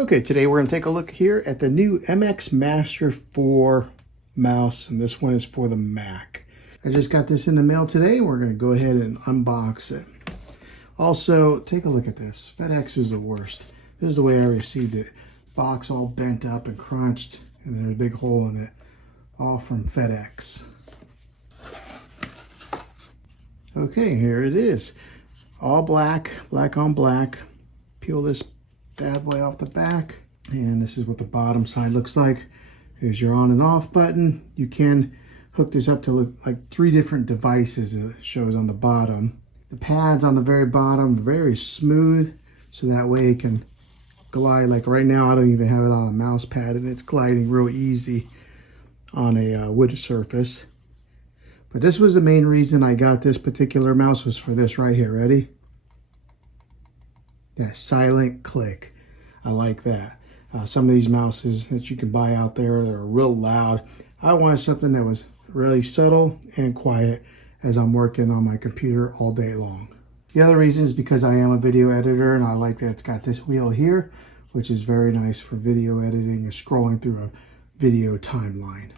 Okay, today we're going to take a look here at the new MX Master 4 mouse, and this one is for the Mac. I just got this in the mail today. We're going to go ahead and unbox it. Also, take a look at this. FedEx is the worst. This is the way I received it. Box all bent up and crunched, and there's a big hole in it. All from FedEx. Okay, here it is. All black, black on black. Peel this bad boy off the back, and this is what the bottom side looks like. Here's your on and off button. You can hook this up to look like 3 different devices, it shows on the bottom. The pads on the very bottom, very smooth, so that way it can glide. Like right now, I don't even have it on a mouse pad, and it's gliding real easy on a wood surface. But this was the main reason I got this particular mouse, was for this right here. Ready? That silent click. I like that. Some of these mouses that you can buy out there, they're real loud. I wanted something that was really subtle and quiet as I'm working on my computer all day long. The other reason is because I am a video editor, and I like that it's got this wheel here, which is very nice for video editing and scrolling through a video timeline.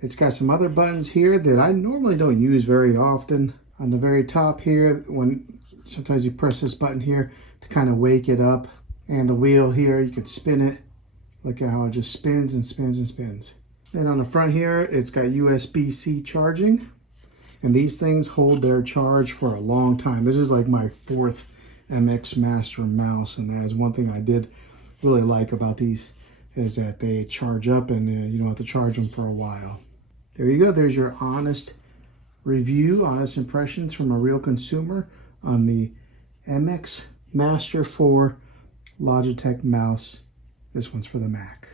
It's got some other buttons here that I normally don't use very often. On the very top here, sometimes you press this button here to kind of wake it up. And the wheel here, you can spin it. Look at how it just spins and spins and spins. Then on the front here, it's got USB-C charging. And these things hold their charge for a long time. This is like my 4th MX Master mouse, and that is one thing I did really like about these, is that they charge up and you don't have to charge them for a while. There you go. There's your honest review, honest impressions from a real consumer on the MX Master 4 Logitech mouse. This one's for the Mac.